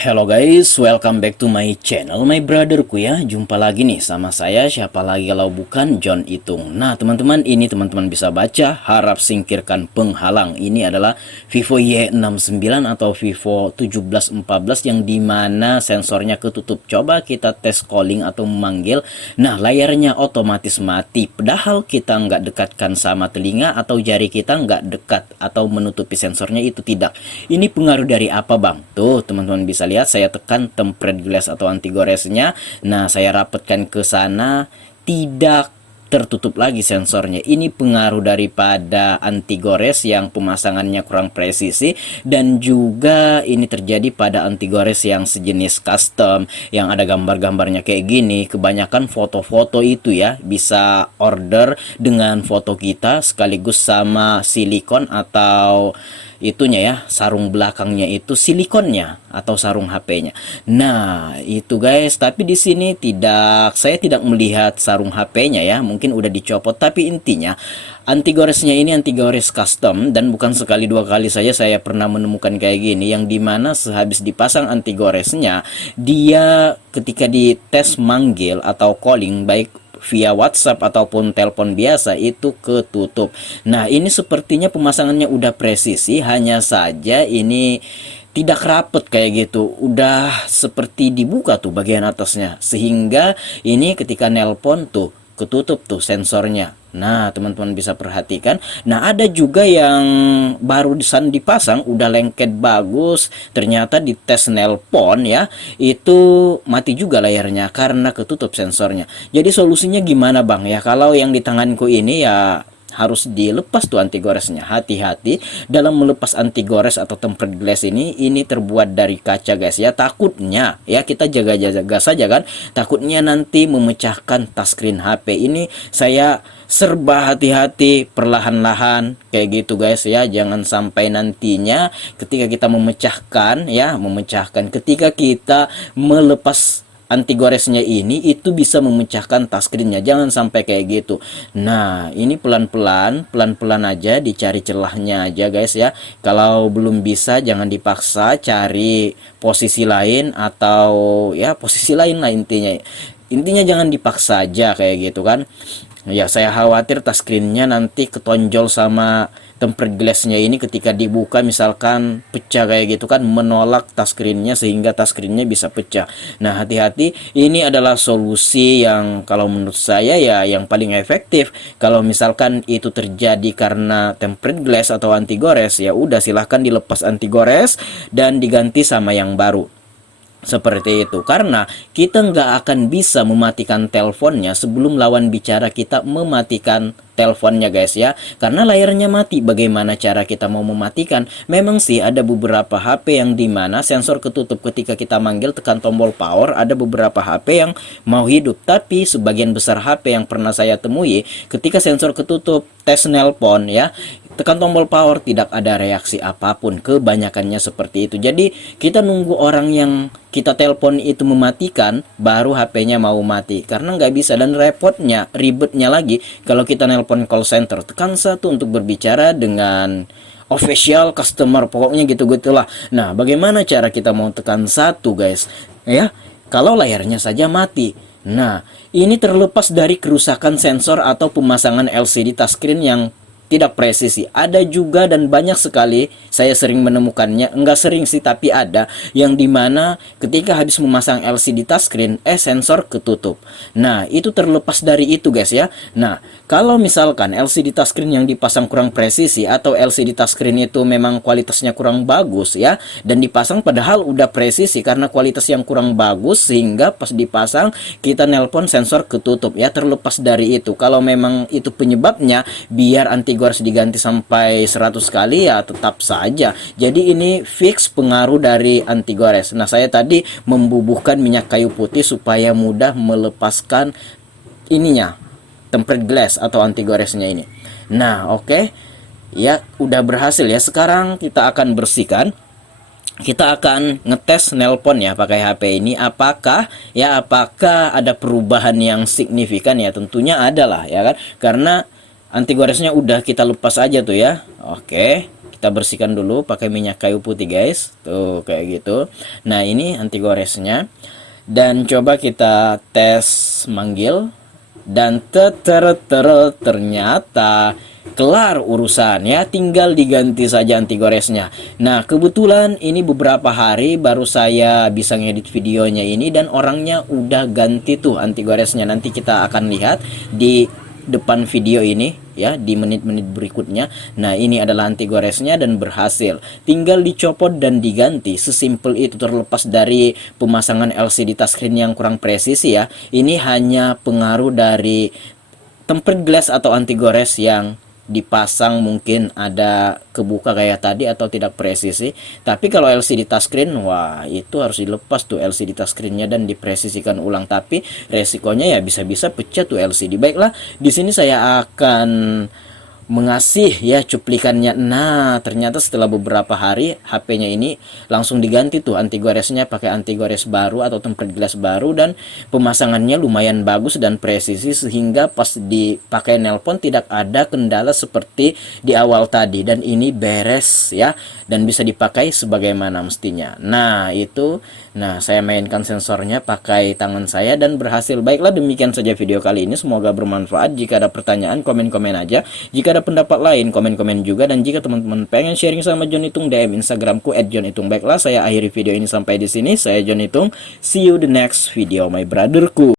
Hello guys, welcome back to my channel, my brotherku ya. Jumpa lagi nih sama saya, siapa lagi kalau bukan John Itung. Nah teman-teman, ini teman-teman bisa baca, harap singkirkan penghalang. Ini adalah Vivo Y69 atau Vivo 1714 yang dimana sensornya ketutup. Coba kita tes calling atau memanggil. Nah layarnya otomatis mati, padahal kita nggak dekatkan sama telinga atau jari kita nggak dekat atau menutupi sensornya, itu tidak. Ini pengaruh dari apa bang? Tuh teman-teman bisa lihat, saya tekan tempered glass atau anti goresnya. Nah saya rapatkan ke sana, tidak tertutup lagi sensornya. Ini pengaruh daripada anti gores yang pemasangannya kurang presisi, dan juga ini terjadi pada anti gores yang sejenis custom yang ada gambar-gambarnya kayak gini. Kebanyakan foto-foto itu ya bisa order dengan foto kita sekaligus sama silikon atau itunya ya, sarung belakangnya itu silikonnya atau sarung HP-nya. Nah, itu guys, tapi di sini saya tidak melihat sarung HP-nya ya, mungkin udah dicopot, tapi intinya anti goresnya ini anti gores custom, dan bukan sekali dua kali saja saya pernah menemukan kayak gini, yang dimana sehabis dipasang anti goresnya, dia ketika dites manggil atau calling baik via WhatsApp ataupun telepon biasa itu ketutup. Nah, ini sepertinya pemasangannya udah presisi, hanya saja ini tidak rapet kayak gitu. Udah seperti dibuka tuh bagian atasnya, sehingga ini ketika nelpon tuh ketutup tuh sensornya. Nah, teman-teman bisa perhatikan. Nah, ada juga yang barusan dipasang udah lengket bagus, ternyata di tes nelpon ya, itu mati juga layarnya karena ketutup sensornya. Jadi solusinya gimana bang ya? Kalau yang di tanganku ini ya harus dilepas tuh anti goresnya. Hati-hati dalam melepas anti gores atau tempered glass ini terbuat dari kaca guys ya. Takutnya ya, kita jaga-jaga saja kan, takutnya nanti memecahkan touchscreen HP. Ini saya serba hati-hati, perlahan-lahan kayak gitu guys ya. Jangan sampai nantinya ketika kita memecahkan ketika kita melepas anti goresnya ini itu bisa memecahkan touchscreennya. Jangan sampai kayak gitu. Nah, ini pelan-pelan aja, dicari celahnya aja guys ya. Kalau belum bisa jangan dipaksa, cari posisi lain atau ya posisi lain lah intinya. Intinya jangan dipaksa aja kayak gitu kan. Ya, saya khawatir touchscreennya nanti ketonjol sama tempered glassnya ini ketika dibuka, misalkan pecah kayak gitu kan, menolak touchscreennya sehingga touchscreennya bisa pecah. Nah, hati-hati, ini adalah solusi yang kalau menurut saya ya yang paling efektif. Kalau misalkan itu terjadi karena tempered glass atau anti gores, ya udah silahkan dilepas anti gores dan diganti sama yang baru. Seperti itu, karena kita nggak akan bisa mematikan teleponnya sebelum lawan bicara kita mematikan teleponnya guys ya, karena layarnya mati. Bagaimana cara kita mau mematikan? Memang sih ada beberapa HP yang dimana sensor ketutup ketika kita manggil tekan tombol power. Ada beberapa HP yang mau hidup, tapi sebagian besar HP yang pernah saya temui ketika sensor ketutup tes nelpon ya, tekan tombol power tidak ada reaksi apapun. Kebanyakannya seperti itu. Jadi kita nunggu orang yang kita telepon itu mematikan baru HP-nya mau mati, karena nggak bisa. Dan ribetnya lagi kalau kita nelpon call center, tekan satu untuk berbicara dengan official customer, pokoknya gitu-gitulah. Nah, bagaimana cara kita mau tekan satu guys ya kalau layarnya saja mati? Nah, ini terlepas dari kerusakan sensor atau pemasangan LCD touchscreen yang tidak presisi. Ada juga dan banyak sekali saya sering menemukannya, enggak sering sih tapi ada, yang dimana ketika habis memasang LCD touchscreen sensor ketutup. Nah, itu terlepas dari itu guys ya. Nah, kalau misalkan LCD touchscreen yang dipasang kurang presisi atau LCD touchscreen itu memang kualitasnya kurang bagus ya, dan dipasang padahal udah presisi, karena kualitas yang kurang bagus sehingga pas dipasang kita nelpon sensor ketutup ya. Terlepas dari itu, kalau memang itu penyebabnya, biar anti gores diganti sampai 100 kali ya tetap saja. Jadi ini fix pengaruh dari anti gores. Nah, saya tadi membubuhkan minyak kayu putih supaya mudah melepaskan ininya, tempered glass atau anti goresnya ini. Nah, oke. Ya, udah berhasil ya. Sekarang kita akan bersihkan. Kita akan ngetes nelpon ya pakai HP ini, apakah ada perubahan yang signifikan ya. Tentunya ada lah ya kan, karena anti goresnya udah kita lepas aja tuh ya. Oke, Kita bersihkan dulu pakai minyak kayu putih guys, tuh kayak gitu. Nah ini anti goresnya, dan coba kita tes manggil, dan ternyata kelar urusan ya, tinggal diganti saja anti goresnya. Nah kebetulan ini beberapa hari baru saya bisa ngedit videonya ini, dan orangnya udah ganti tuh anti goresnya. Nanti kita akan lihat di depan video ini ya, di menit-menit berikutnya. Nah ini adalah anti goresnya dan berhasil, tinggal dicopot dan diganti, sesimpel itu. Terlepas dari pemasangan LCD touchscreen yang kurang presisi ya, ini hanya pengaruh dari tempered glass atau anti gores yang dipasang, mungkin ada kebuka kayak tadi atau tidak presisi. Tapi kalau LCD touchscreen, wah itu harus dilepas tuh LCD touchscreennya dan dipresisikan ulang. Tapi resikonya ya bisa-bisa pecah tuh LCD. Baiklah, di sini saya akan mengasih ya cuplikannya. Nah ternyata setelah beberapa hari HP-nya ini langsung diganti tuh anti goresnya, pakai anti gores baru atau tempered glass baru, dan pemasangannya lumayan bagus dan presisi, sehingga pas dipakai nelpon tidak ada kendala seperti di awal tadi, dan ini beres ya, dan bisa dipakai sebagaimana mestinya. Nah itu, nah saya mainkan sensornya pakai tangan saya dan berhasil. Baiklah, demikian saja video kali ini, semoga bermanfaat. Jika ada pertanyaan komen-komen aja, jika ada pendapat lain komen-komen juga, dan jika teman-teman pengen sharing sama John Itung, DM Instagramku @johnitung. Baiklah, saya akhiri video ini sampai di sini. Saya John Itung, see you the next video my brotherku.